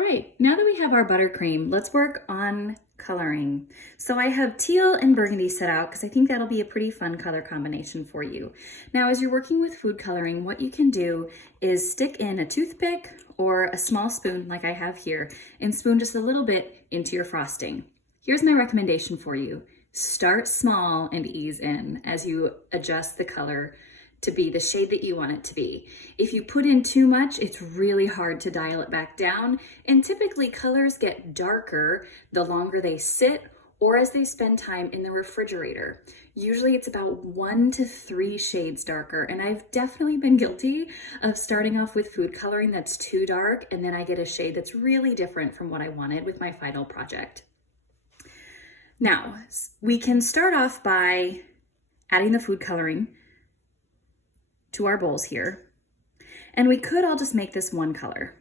All right, now that we have our buttercream, let's work on coloring. So I have teal and burgundy set out because I think that'll be a pretty fun color combination for you. Now, as you're working with food coloring, what you can do is stick in a toothpick or a small spoon like I have here and spoon just a little bit into your frosting. Here's my recommendation for you. Start small and ease in as you adjust the color to be the shade that you want it to be. If you put in too much, it's really hard to dial it back down, and typically colors get darker the longer they sit or as they spend time in the refrigerator. Usually it's about 1 to 3 shades darker, and I've definitely been guilty of starting off with food coloring that's too dark, and then I get a shade that's really different from what I wanted with my final project. Now, we can start off by adding the food coloring to our bowls here. And we could all just make this one color.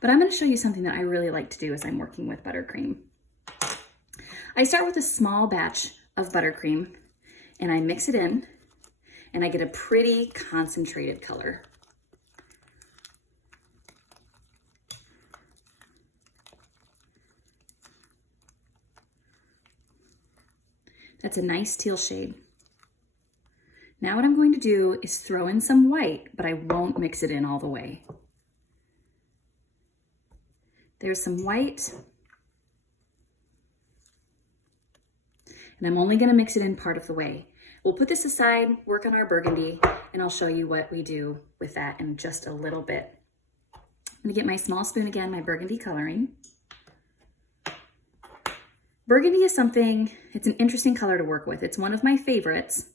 But I'm going to show you something that I really like to do as I'm working with buttercream. I start with a small batch of buttercream and I mix it in and I get a pretty concentrated color. That's a nice teal shade. Now what I'm going to do is throw in some white, but I won't mix it in all the way. There's some white. And I'm only gonna mix it in part of the way. We'll put this aside, work on our burgundy, and I'll show you what we do with that in just a little bit. I'm gonna get my small spoon again, my burgundy coloring. Burgundy is something, it's an interesting color to work with. It's one of my favorites.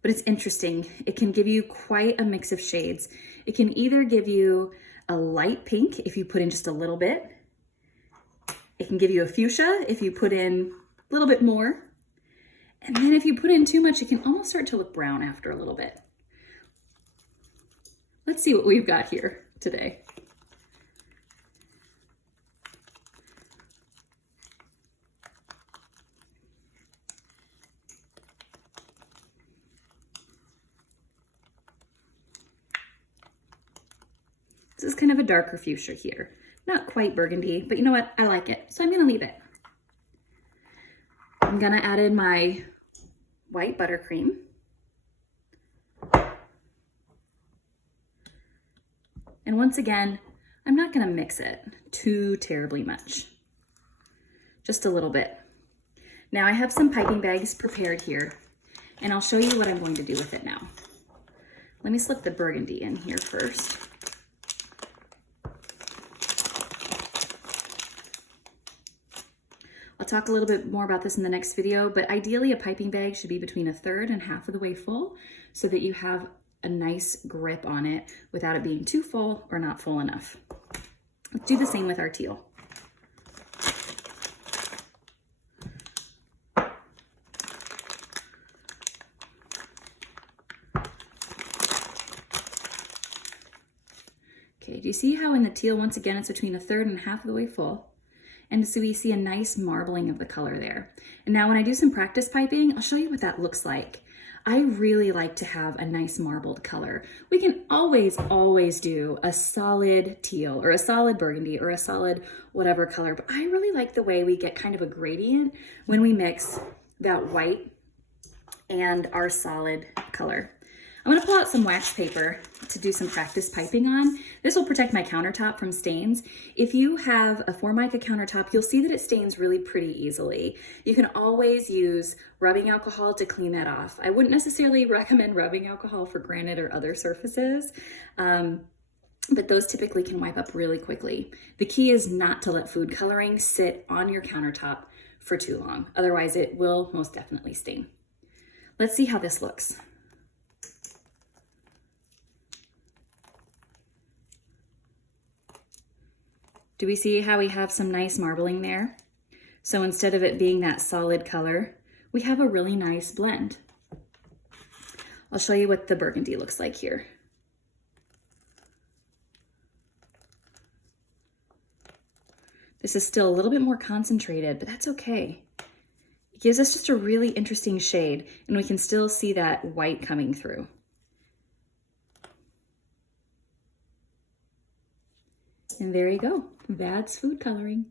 But it's interesting. It can give you quite a mix of shades. It can either give you a light pink if you put in just a little bit. It can give you a fuchsia if you put in a little bit more. And then if you put in too much, it can almost start to look brown after a little bit. Let's see what we've got here today. This is kind of a darker fuchsia here. Not quite burgundy, but you know what? I like it, so I'm gonna leave it. I'm gonna add in my white buttercream. And once again, I'm not gonna mix it too terribly much. Just a little bit. Now I have some piping bags prepared here, and I'll show you what I'm going to do with it now. Let me slip the burgundy in here first. I'll talk a little bit more about this in the next video, but ideally a piping bag should be between 1/3 and half of the way full so that you have a nice grip on it without it being too full or not full enough. Let's do the same with our teal. Okay, do you see how in the teal, once again, it's between 1/3 and half of the way full? And so we see a nice marbling of the color there. And now when I do some practice piping, I'll show you what that looks like. I really like to have a nice marbled color. We can always do a solid teal or a solid burgundy or a solid whatever color, but I really like the way we get kind of a gradient when we mix that white and our solid color. I'm gonna pull out some wax paper to do some practice piping on. This will protect my countertop from stains. If you have a Formica countertop, you'll see that it stains really pretty easily. You can always use rubbing alcohol to clean that off. I wouldn't necessarily recommend rubbing alcohol for granite or other surfaces, but those typically can wipe up really quickly. The key is not to let food coloring sit on your countertop for too long. Otherwise, it will most definitely stain. Let's see how this looks. Do we see how we have some nice marbling there? So instead of it being that solid color, we have a really nice blend. I'll show you what the burgundy looks like here. This is still a little bit more concentrated, but that's okay. It gives us just a really interesting shade, and we can still see that white coming through. And And there you go. That's food coloring.